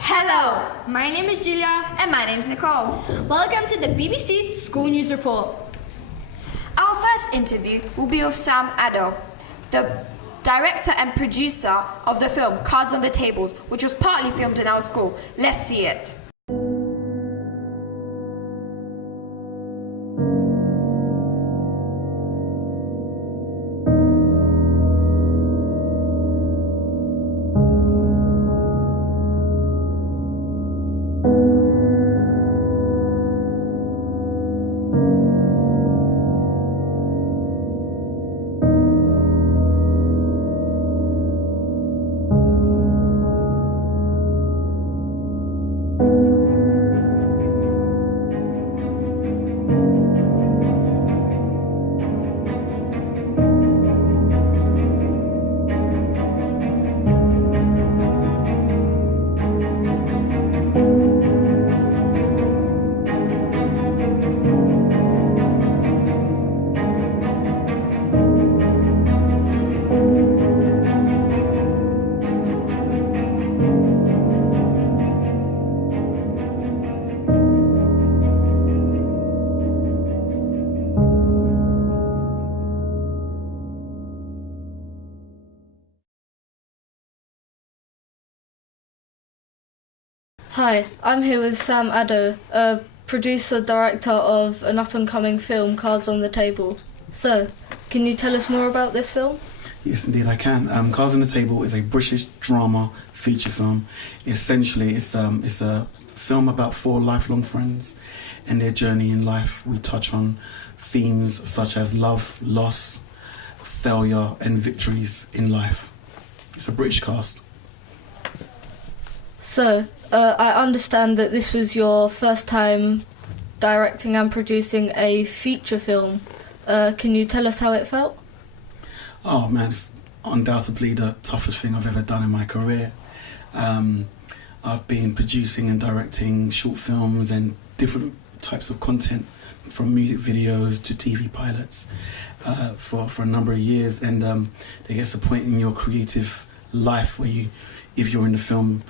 Hello, my name is Julia. And my name's Nicole. Welcome to the BBC School News Report. Our first interview will be with Sam Addo, the director and producer of the film Cards on the Tables, which was partly filmed in our school. Let's see it. Hi, I'm here with Sam Addo, a producer-director of an up-and-coming film, Cards on the Table. So, can you tell us more about this film? Yes, indeed I can. Cards on the Table is a British drama feature film. Essentially, it's a film about four lifelong friends and their journey in life. We touch on themes such as love, loss, failure and victories in life. It's a British cast. So, I understand that this was your first time directing and producing a feature film. Can you tell us how it felt? Oh man, it's undoubtedly the toughest thing I've ever done in my career. I've been producing and directing short films and different types of content, from music videos to TV pilots, for a number of years, and there gets a point in your creative life where you, if you're in the film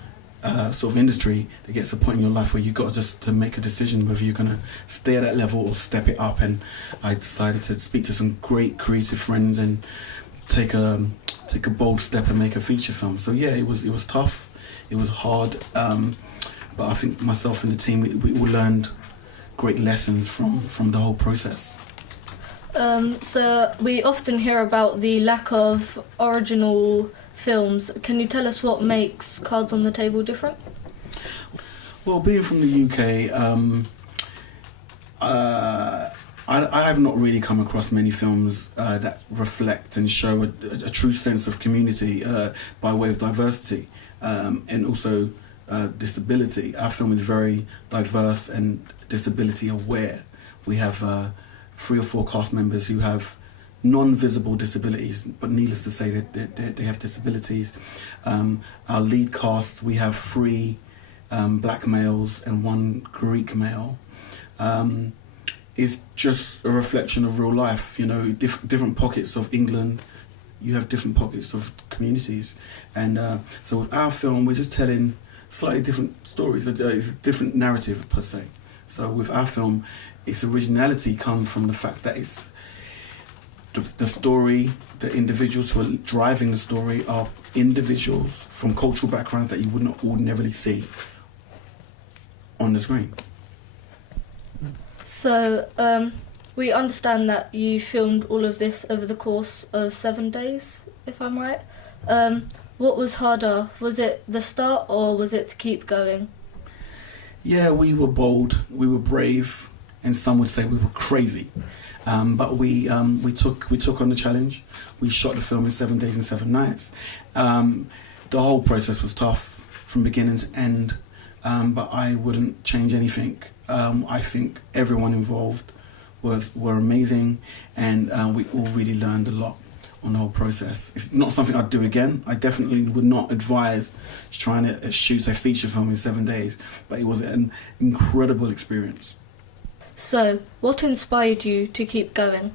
sort of industry, there gets a point in your life where you got to make a decision whether you're going to stay at that level or step it up. And I decided to speak to some great creative friends and take a bold step and make a feature film. So yeah, it was tough, it was hard, but I think myself and the team, we all learned great lessons from the whole process. So we often hear about the lack of original films. Can you tell us what makes Cards on the Table different? Well, being from the UK, I have not really come across many films that reflect and show a true sense of community by way of diversity and also disability. Our film is very diverse and disability aware. We have 3 or 4 cast members who have non-visible disabilities, but needless to say that they have disabilities. Our lead cast, we have 3 black males and 1 Greek male. It's just a reflection of real life, you know, different pockets of England, you have different pockets of communities. And so with our film, we're just telling slightly different stories. It's a different narrative per se. So with our film, its originality comes from the fact that it's the story, the individuals who are driving the story are individuals from cultural backgrounds that you would not ordinarily see on the screen. So, we understand that you filmed all of this over the course of 7 days, if I'm right. What was harder? Was it the start or was it to keep going? Yeah, we were bold, we were brave, and some would say we were crazy. But we took on the challenge. We shot the film in 7 days and 7 nights. The whole process was tough from beginning to end, but I wouldn't change anything. I think everyone involved were amazing, and we all really learned a lot on the whole process. It's not something I'd do again. I definitely would not advise trying to shoot a feature film in 7 days, but it was an incredible experience. So, what inspired you to keep going?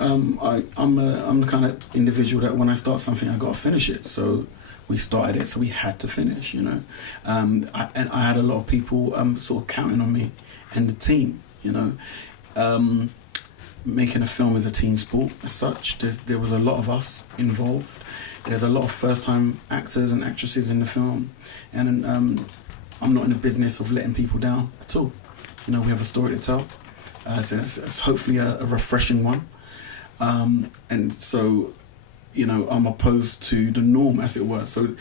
I'm the kind of individual that when I start something, I gotta finish it. So we started it, so we had to finish, you know. And I had a lot of people sort of counting on me and the team, you know. Making a film is a team sport as such. There was a lot of us involved. There's a lot of first-time actors and actresses in the film, and I'm not in the business of letting people down at all. You know, we have a story to tell. So it's hopefully a refreshing one. And so, you know, I'm opposed to the norm, as it were. So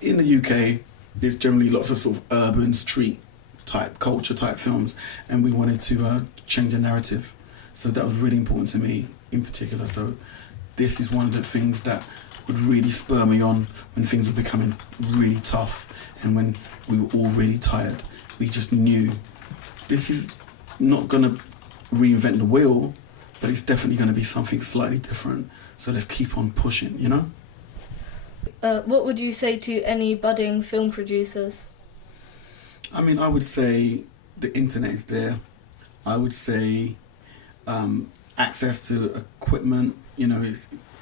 in the UK, there's generally lots of sort of urban street type, culture type films, and we wanted to change the narrative. So that was really important to me in particular. So this is one of the things that would really spur me on when things were becoming really tough and when we were all really tired. We just knew this is not going to reinvent the wheel, but it's definitely going to be something slightly different. So let's keep on pushing, you know? What would you say to any budding film producers? I mean, I would say the internet is there. I would say access to equipment, you know,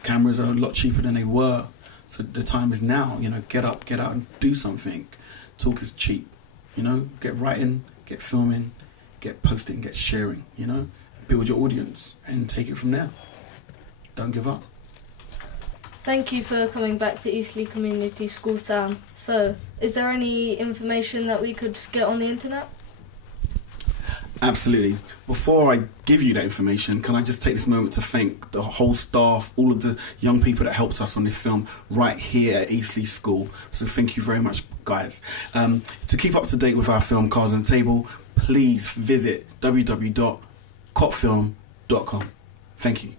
cameras are a lot cheaper than they were. So the time is now, you know, get out and do something. Talk is cheap, you know, get writing, get filming, get posting, get sharing, you know, build your audience and take it from there. Don't give up. Thank you for coming back to Eastlea Community School, Sam. So, is there any information that we could get on the internet? Absolutely. Before I give you that information, can I just take this moment to thank the whole staff, all of the young people that helped us on this film right here at Eastlea School. So thank you very much, guys. To keep up to date with our film Cards on the Table, please visit www.cotfilm.com. Thank you.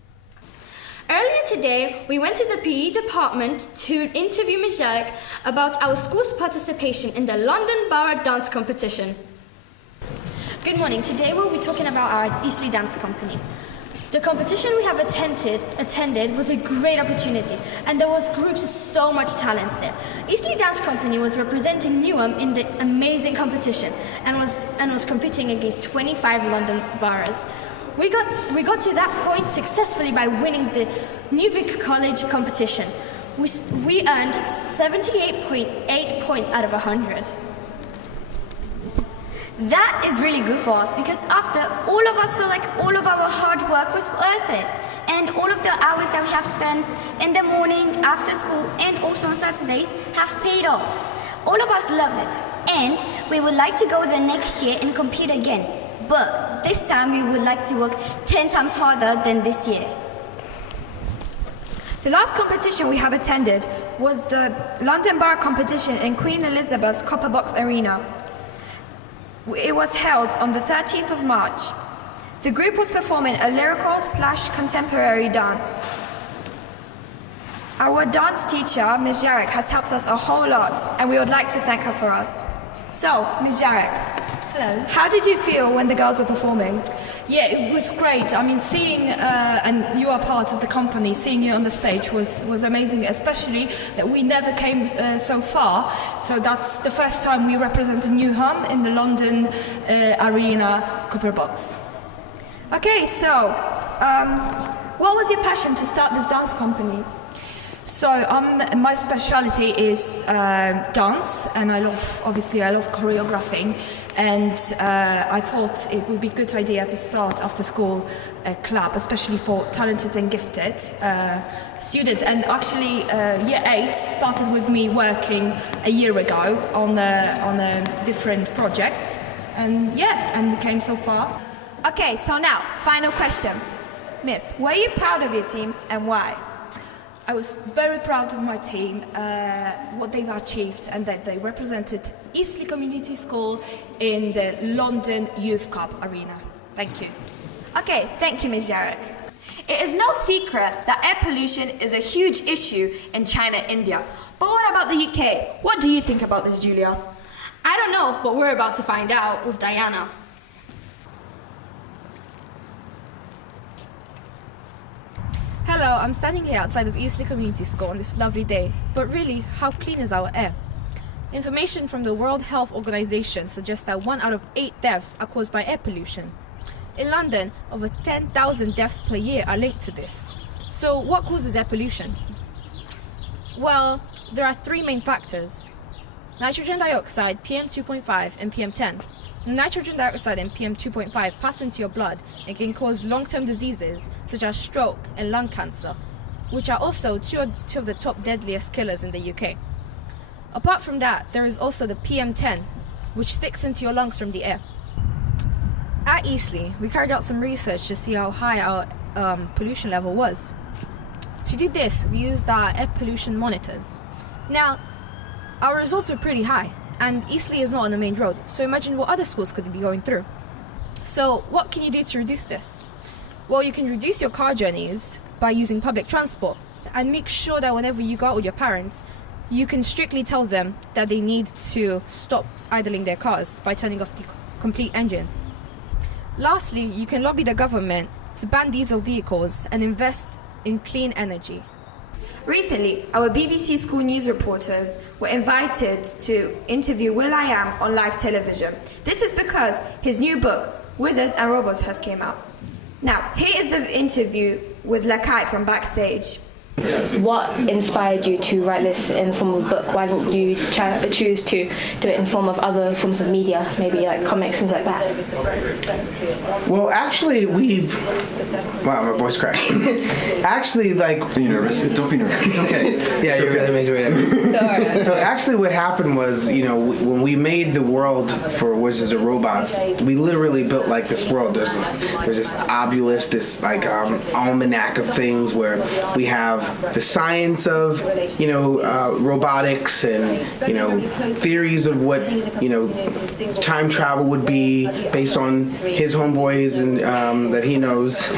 Earlier today, we went to the PE department to interview Ms. Jarek about our school's participation in the London Borough Dance Competition. Good morning. Today we'll be talking about our Eastlea Dance Company. The competition we have attended was a great opportunity, and there was groups with so much talent there. Eastlea Dance Company was representing Newham in the amazing competition and was competing against 25 London boroughs. We got to that point successfully by winning the Newvic College competition. We earned 78.8 points out of 100. That is really good for us because after all of us feel like all of our hard work was worth it. And all of the hours that we have spent in the morning, after school, and also on Saturdays have paid off. All of us loved it. And we would like to go the next year and compete again. But this time we would like to work 10 times harder than this year. The last competition we have attended was the London Borough competition in Queen Elizabeth's Copper Box Arena. It was held on the 13th of March. The group was performing a lyrical/contemporary dance. Our dance teacher, Ms. Jarek, has helped us a whole lot, and we would like to thank her for us. So, Ms. Jarek, hello. How did you feel when the girls were performing? Yeah, it was great. I mean, seeing, and you are part of the company, seeing you on the stage was amazing, especially that we never came so far. So that's the first time we represented Newham in the London Arena Copper Box. Okay, so, what was your passion to start this dance company? So my speciality is dance, and I love choreographing, and I thought it would be a good idea to start after school a club, especially for talented and gifted students. And actually, year 8 started with me working a year ago on a different project, and we came so far. Okay, so now, final question. Miss, were you proud of your team and why? I was very proud of my team, what they've achieved, and that they represented Eastlea Community School in the London Youth Cup Arena. Thank you. Okay, thank you, Ms. Jarek. It is no secret that air pollution is a huge issue in China and India. But what about the UK? What do you think about this, Julia? I don't know, but we're about to find out with Diana. Hello, I'm standing here outside of Eastlea Community School on this lovely day. But really, how clean is our air? Information from the World Health Organization suggests that 1 out of 8 deaths are caused by air pollution. In London, over 10,000 deaths per year are linked to this. So what causes air pollution? Well, there are three main factors: nitrogen dioxide, PM2.5, and PM10. Nitrogen dioxide and PM2.5 pass into your blood and can cause long-term diseases such as stroke and lung cancer, which are also two of the top deadliest killers in the UK. Apart from that, there is also the PM10, which sticks into your lungs from the air. At Eastlea, we carried out some research to see how high our pollution level was. To do this, we used our air pollution monitors. Now, our results were pretty high, and Eastlea is not on the main road, so imagine what other schools could be going through. So, what can you do to reduce this? Well, you can reduce your car journeys by using public transport, and make sure that whenever you go out with your parents, you can strictly tell them that they need to stop idling their cars by turning off the complete engine. Lastly, you can lobby the government to ban diesel vehicles and invest in clean energy. Recently, our BBC School News reporters were invited to interview will.i.am on live television. This is because his new book, Wizards and Robots, has came out. Now, here is the interview with Lakai from backstage. What inspired you to write this in the form of a book? Why didn't you choose to do it in the form of other forms of media, maybe like comics, things like that? Well, actually, wow, my voice cracked. Actually, like... Are you nervous? Don't be nervous. It's okay. Yeah, you're really making me nervous. So actually what happened was, when we made the world for Wizards and Robots, we literally built like this world. There's this obulus, this like almanac of things where we have the science of, robotics and, theories of what, time travel would be based on his homeboys and that he knows.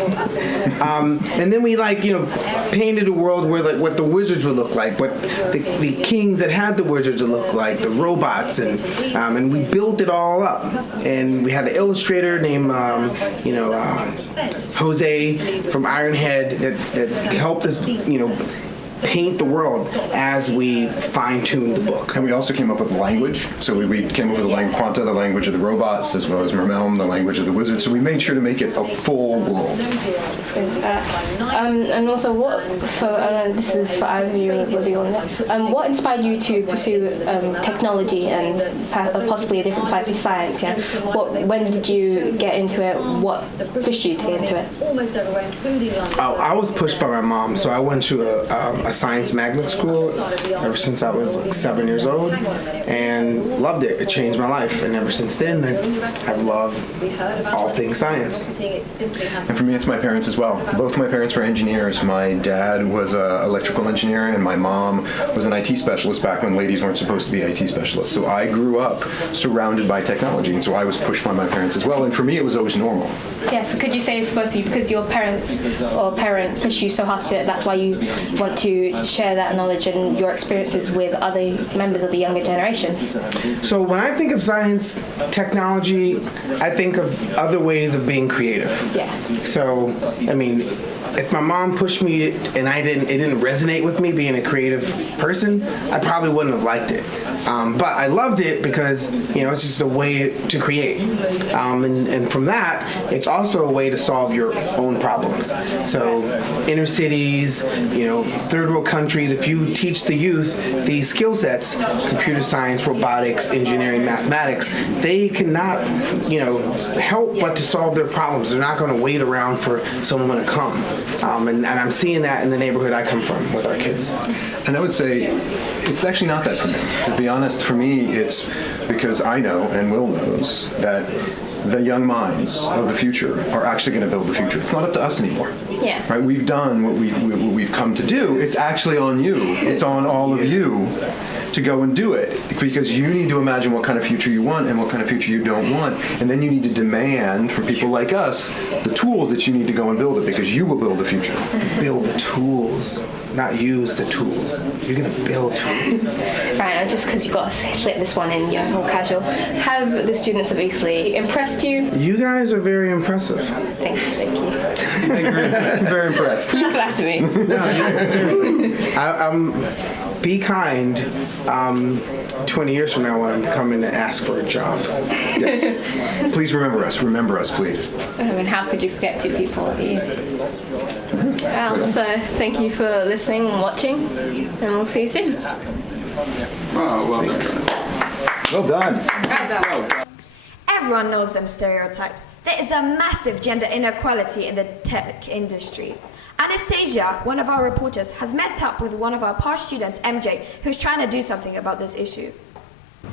And then we painted a world where like what the wizards would look like, what the kings that had the wizards would look like, the robots, and we built it all up. And we had an illustrator named, Jose from Ironhead that helped us, paint the world as we fine-tuned the book. And we also came up with language. So we came up with Quanta, the language of the robots, as well as Mermelm, the language of the wizards. So we made sure to make it a full world. And also, this is for either of you, what inspired you to pursue technology and possibly a different type of science? Yeah? When did you get into it? What pushed you to get into it? I was pushed by my mom, so I went to a science magnet school ever since I was 7 years old and loved it. It changed my life, and ever since then I've loved all things science. And for me, it's my parents as well. Both my parents were engineers. My dad was an electrical engineer and my mom was an IT specialist back when ladies weren't supposed to be IT specialists. So I grew up surrounded by technology, and so I was pushed by my parents as well, and for me it was always normal. Yeah, so could you say for both of you, because your parents or parent pushed you so hard to do it, that's why you want to share that knowledge and your experiences with other members of the younger generations? So when I think of science, technology, I think of other ways of being creative. Yeah. So, if my mom pushed me and it didn't resonate with me being a creative person, I probably wouldn't have liked it. But I loved it because, it's just a way to create. And from that, it's also a way to solve your own problems. So inner cities, third world countries, if you teach the youth these skill sets, computer science, robotics, engineering, mathematics, they cannot, help but to solve their problems. They're not going to wait around for someone to come. And I'm seeing that in the neighborhood I come from with our kids. And I would say it's actually not that for me. To be honest, for me, it's because I know, and Will knows, that the young minds of the future are actually going to build the future. It's not up to us anymore. Yeah. Right? We've done what we've come to do. It's actually on you. It's on all of you to go and do it, because you need to imagine what kind of future you want and what kind of future you don't want, and then you need to demand from people like us the tools that you need to go and build it, because you will build the future. Build the tools, not use the tools. You're going to build tools. Right, and just because you've got to slip this one in, more casual, have the students of Eastlea impressed you? You guys are very impressive. Thank you. I agree. I'm very impressed. You flatter me. No, seriously. Be kind 20 years from now when I'm coming to ask for a job. Yes. Please remember us. Remember us, please. And how could you forget two people like you? Well, so thank you for listening and watching, and we'll see you soon. Oh, well done. Well done. Everyone knows them stereotypes. There is a massive gender inequality in the tech industry. Anastasia, one of our reporters, has met up with one of our past students, MJ, who's trying to do something about this issue.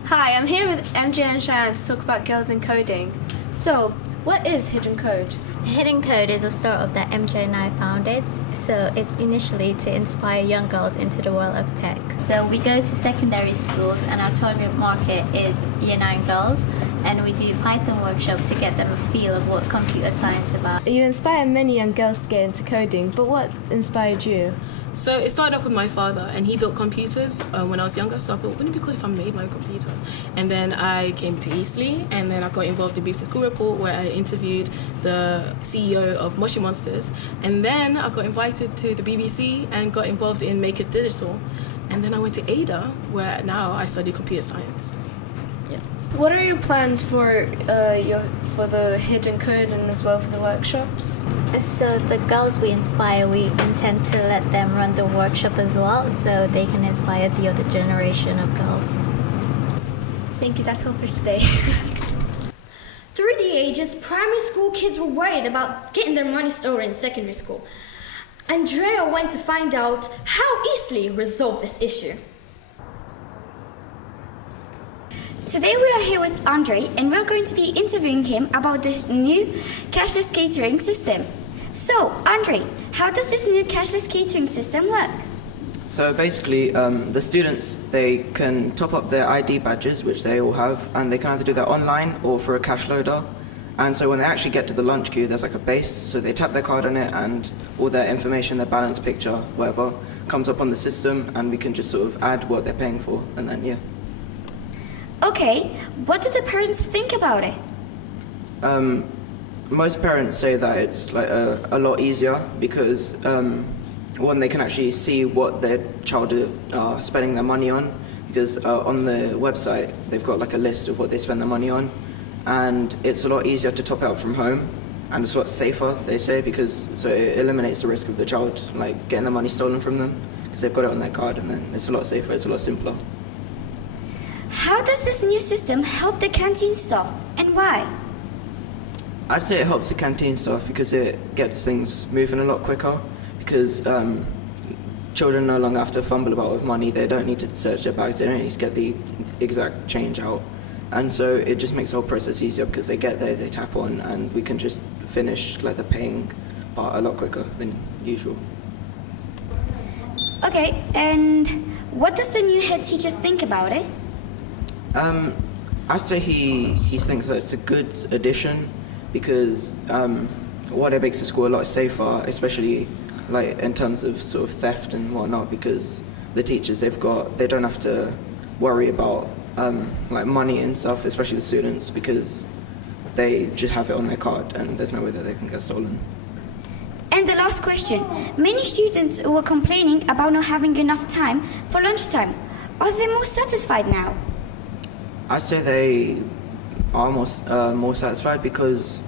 Hi, I'm here with MJ and Sharon to talk about girls in coding. So, what is hidden code? Hidden Code is a startup that MJ and I founded. So it's initially to inspire young girls into the world of tech. So we go to secondary schools and our target market is Year 9 girls, and we do Python workshop to get them a feel of what computer science is about. You inspire many young girls to get into coding, but what inspired you? So it started off with my father, and he built computers when I was younger, so I thought, wouldn't it be cool if I made my own computer? And then I came to Eastlea, and then I got involved in BBC School Report, where I interviewed the CEO of Moshi Monsters, and then I got invited to the BBC and got involved in Make It Digital, and then I went to Ada, where now I study computer science. What are your plans for the hidden code and as well for the workshops? So the girls we inspire, we intend to let them run the workshop as well, so they can inspire the other generation of girls. Thank you, that's all for today. Through the ages, primary school kids were worried about getting their money stolen in secondary school. Andrea went to find out how Eastlea resolved this issue. Today we are here with Andre, and we're going to be interviewing him about this new cashless catering system. So, Andre, how does this new cashless catering system work? So basically, the students, they can top up their ID badges, which they all have, and they can either do that online or for a cash loader. And so when they actually get to the lunch queue, there's like a base, so they tap their card on it and all their information, their balance picture, whatever, comes up on the system, and we can just sort of add what they're paying for, and then, yeah. Okay, what do the parents think about it? Most parents say that it's like a lot easier because one, they can actually see what their child are spending their money on, because on the website they've got like a list of what they spend their money on, and it's a lot easier to top out from home, and it's a lot safer, they say, because so it eliminates the risk of the child like getting the money stolen from them because they've got it on their card, and then it's a lot safer, it's a lot simpler. How does this new system help the canteen staff, and why? I'd say it helps the canteen staff because it gets things moving a lot quicker, because children no longer have to fumble about with money, they don't need to search their bags, they don't need to get the exact change out. And so it just makes the whole process easier because they get there, they tap on, and we can just finish like the paying part a lot quicker than usual. Okay, and what does the new head teacher think about it? I'd say he thinks that it's a good addition because what it makes the school a lot safer, especially like in terms of sort of theft and whatnot, because the teachers they don't have to worry about like money and stuff, especially the students, because they just have it on their card and there's no way that they can get stolen. And the last question, many students were complaining about not having enough time for lunchtime. Are they more satisfied now? I'd say they are more satisfied because,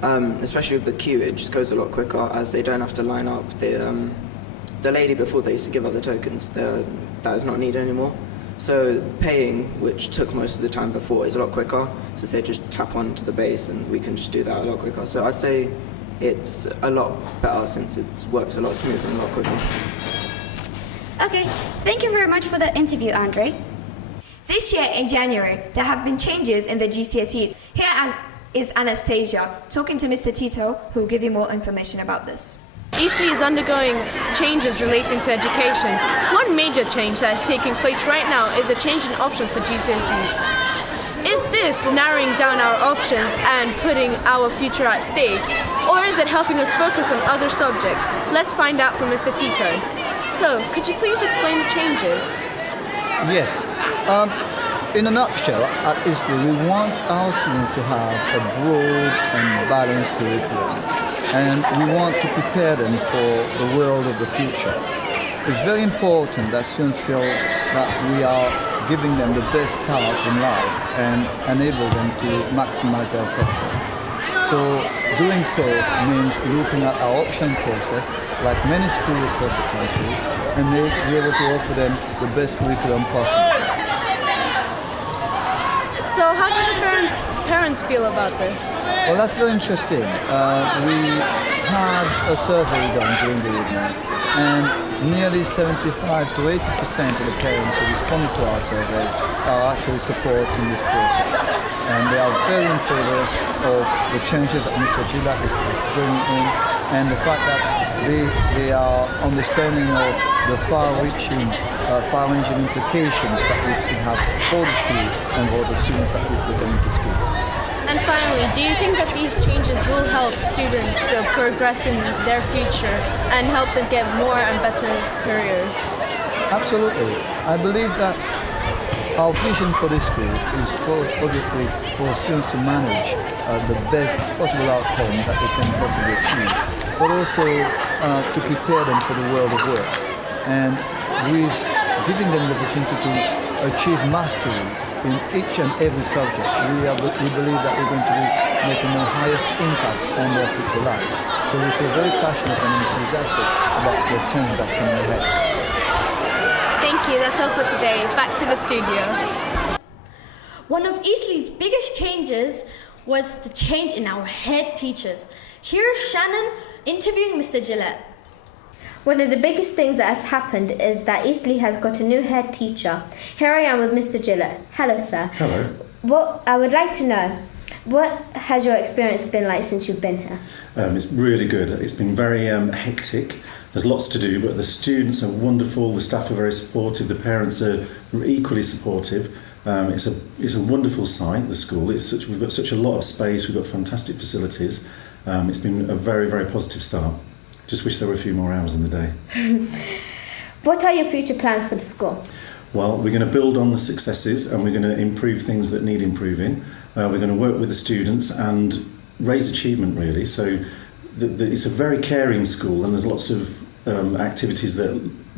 especially with the queue, it just goes a lot quicker as they don't have to line up. The lady before they used to give out the tokens, that is not needed anymore. So paying, which took most of the time before, is a lot quicker since they just tap onto the base and we can just do that a lot quicker. So I'd say it's a lot better since it works a lot smoother and a lot quicker. Okay, thank you very much for the interview, Andre. This year in January, there have been changes in the GCSEs. Here is Anastasia talking to Mr. Tito, who will give you more information about this. Eastlea is undergoing changes relating to education. One major change that is taking place right now is a change in options for GCSEs. Is this narrowing down our options and putting our future at stake? Or is it helping us focus on other subjects? Let's find out from Mr. Tito. So, could you please explain the changes? Yes. In a nutshell, at Eastlea, we want our students to have a broad and balanced curriculum, and we want to prepare them for the world of the future. It's very important that students feel that we are giving them the best start in life and enable them to maximize their success. So doing so means looking at our option process, like many schools across the country, and be able to offer them the best curriculum possible. So how do the parents feel about this? Well, that's very interesting. We had a survey done during the evening, and nearly 75 to 80% of the parents who responded to our survey are actually supporting this process. And they are very in favour of the changes that Mr. Gila is bringing in, and the fact that they are understanding of the far-reaching implications that this can have for the school and for the students that is going to school. And finally, do you think that these changes will help students progress in their future and help them get more and better careers? Absolutely. I believe that our vision for this school is obviously for students to manage the best possible outcome that they can possibly achieve, but also to prepare them for the world of work. And with giving them the opportunity to achieve mastery in each and every subject, we believe that we're going to be making the highest impact on their future lives. So we feel very passionate and enthusiastic about the change that's coming ahead. Thank you, that's all for today. Back to the studio. One of Eastlea's biggest changes was the change in our head teachers. Here's Shannon interviewing Mr. Gillette. One of the biggest things that has happened is that Eastlea has got a new head teacher. Here I am with Mr. Gillette. Hello, sir. Hello. What I would like to know, what has your experience been like since you've been here? It's really good. It's been very hectic. There's lots to do, but the students are wonderful, the staff are very supportive, the parents are equally supportive. It's a wonderful site, the school. We've got such a lot of space, we've got fantastic facilities. It's been a very, very positive start. Just wish there were a few more hours in the day. What are your future plans for the school? Well, we're going to build on the successes and we're going to improve things that need improving. We're going to work with the students and raise achievement, really. So it's a very caring school and there's lots of activities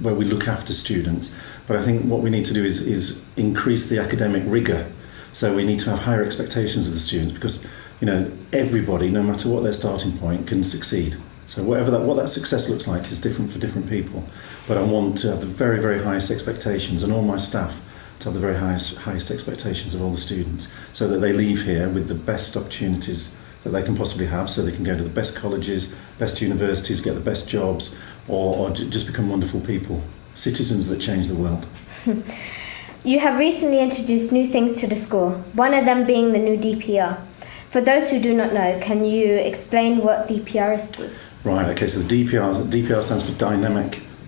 where we look after students. But I think what we need to do is increase the academic rigour. So we need to have higher expectations of the students because, everybody, no matter what their starting point, can succeed. So what that success looks like is different for different people. But I want to have the very, very highest expectations and all my staff to have the very highest expectations of all the students so that they leave here with the best opportunities that they can possibly have so they can go to the best colleges, best universities, get the best jobs or just become wonderful people, citizens that change the world. You have recently introduced new things to the school, one of them being the new DPR. For those who do not know, can you explain what DPR is, please? Right, okay, so the DPR stands for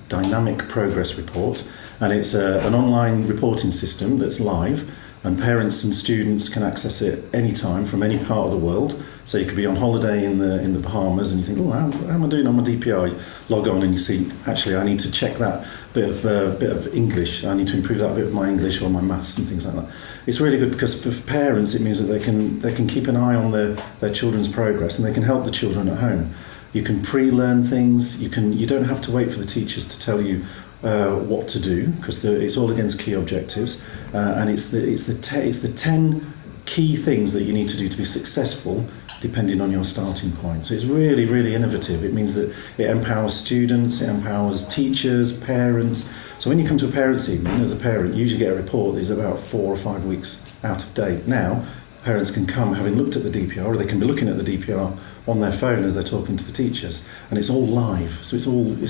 Dynamic Progress Report, and it's an online reporting system that's live, and parents and students can access it anytime from any part of the world. So you could be on holiday in the Bahamas and you think, oh, how am I doing on my DPR? You log on and you see, actually, I need to check that bit of English. I need to improve that bit of my English or my maths and things like that. It's really good because for parents it means that they can keep an eye on their children's progress and they can help the children at home. You can pre-learn things. You don't have to wait for the teachers to tell you what to do because it's all against key objectives, and it's the 10 key things that you need to do to be successful depending on your starting point. So it's really, really innovative. It means that it empowers students, it empowers teachers, parents. So when you come to a parents' evening, as a parent, you usually get a report that is about 4 or 5 weeks out of date. Now, parents can come having looked at the DPR, or they can be looking at the DPR on their phone as they're talking to the teachers, and it's all live. So it's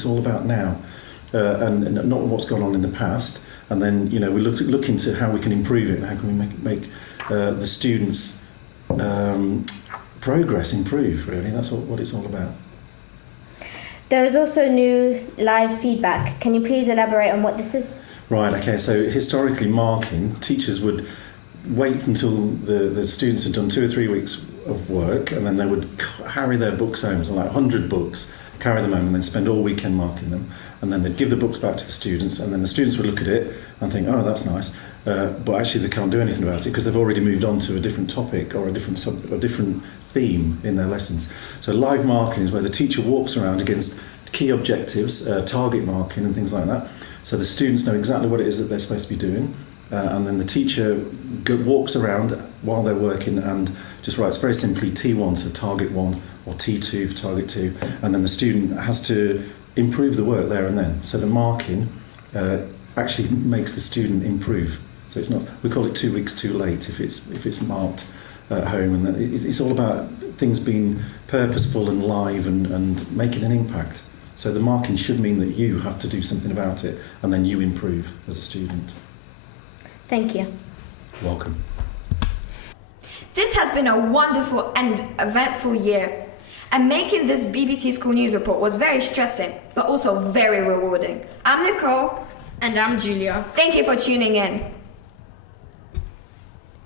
all about now, and not what's gone on in the past. And then we look into how we can improve it and how can we make the students' progress improve. Really, that's what it's all about. There is also new live feedback. Can you please elaborate on what this is? Right. Okay. So historically, marking teachers would wait until the students had done 2 or 3 weeks of work, and then they would carry their books home, so like 100 books, carry them home, and then spend all weekend marking them, and then they'd give the books back to the students, and then the students would look at it and think, oh, that's nice, but actually they can't do anything about it because they've already moved on to a different topic or a different theme in their lessons. So live marking is where the teacher walks around against key objectives, target marking and things like that, so the students know exactly what it is that they're supposed to be doing. And then the teacher walks around while they're working and just writes very simply T1, so target 1, or T2 for target 2, and then the student has to improve the work there and then. So the marking actually makes the student improve. So it's not, we call it 2 weeks too late if it's marked at home, and it's all about things being purposeful and live and making an impact. So the marking should mean that you have to do something about it, and then you improve as a student. Thank you. Welcome. This has been a wonderful and eventful year, and making this BBC School News report was very stressing, but also very rewarding. I'm Nicole. And I'm Julia. Thank you for tuning in.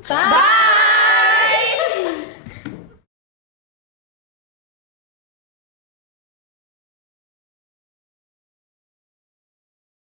Bye!